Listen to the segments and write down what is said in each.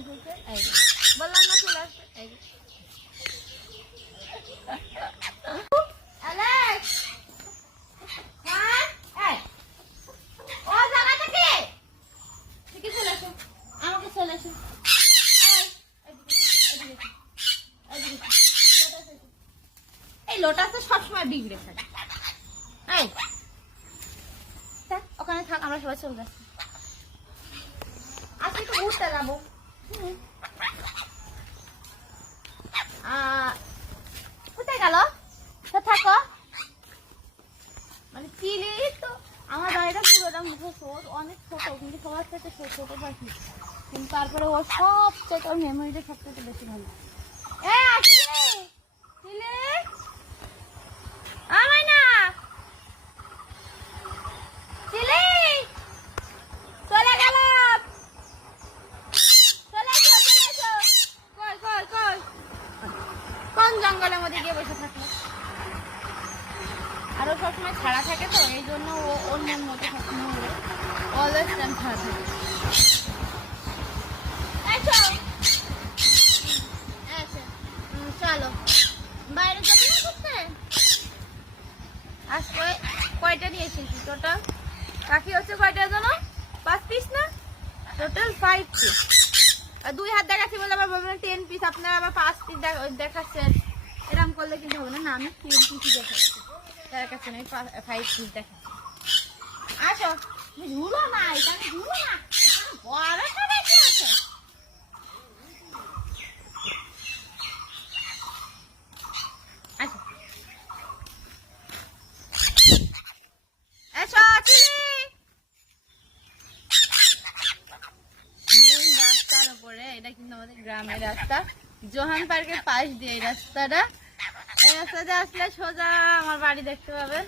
এসেছে, এই বললাম না চলে আসবে। এই লোটাসে সবসময় বিগড়ে থাকে। ওখানে থাক, আমরা সবাই চলে যাচ্ছি। আজকে একটু ঘুরতে যাবো। কোথায় গেল? থাকো মানে চিলি তো আমার বাড়িটা পুরোটা মুখে ছোট, অনেক ছোট, কিন্তু সবার থেকে ছোট পাখি, কিন্তু তারপরে ও সবচেয়ে ওর মেমোরিটা সবচেয়ে বেশি ভালো। কোন জঙ্গলের মধ্যে গিয়ে বসে থাকলো? আর ও সবসময় ছাড়া থাকে তো, এই জন্য ও ওর মন মতো সবসময় অলওয়েজ টাইম ছাড়া থাকে। চলো বাইরে যাবি না করতে? আজকে কয়টা নিয়েছিস টোটাল? বাকি হচ্ছে কয়টা জানো? 5 পিস না, টোটাল 5 পিস। আর 2 হাত দেখাচ্ছি বলে আবার বলবেন 10 পিস, আপনারা আবার 5 পিস দেখাচ্ছেন। এরকম করলে কিন্তু হবে না। আমি 10 পিসই দেখাচ্ছি, তার কাছে আমি 5 পিস দেখাচ্ছি। আসো, ঝুলো না, এখানে ঝুলো না, বড় সবাই কি আছে। এটা কিন্তু আমাদের গ্রামের রাস্তা, জোহান পার্কের পাশ দিয়ে এই রাস্তাটা। এই রাস্তাতে আসলে সোজা আমার বাড়ি দেখতে পাবেন।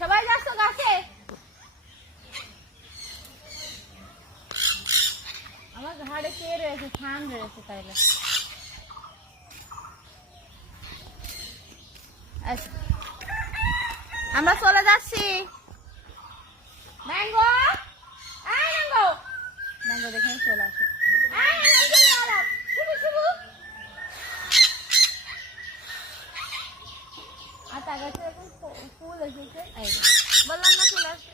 সবাই যাচ্ছ গাছে? আমার ঘাড়ে কে রয়েছে? ছান রয়েছে তাইলে। আচ্ছা, আমরা চলে যাচ্ছি। ম্যাঙ্গো, ম্যাঙ্গো ম্যাঙ্গো দেখে চলে আসো। আর তার কাছে এখন ফুল এসেছে, বললাম না চলে আসবে।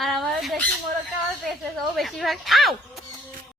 আর আমার বেশি মোরগটা আমার পেয়েছে, ও বেশিরভাগ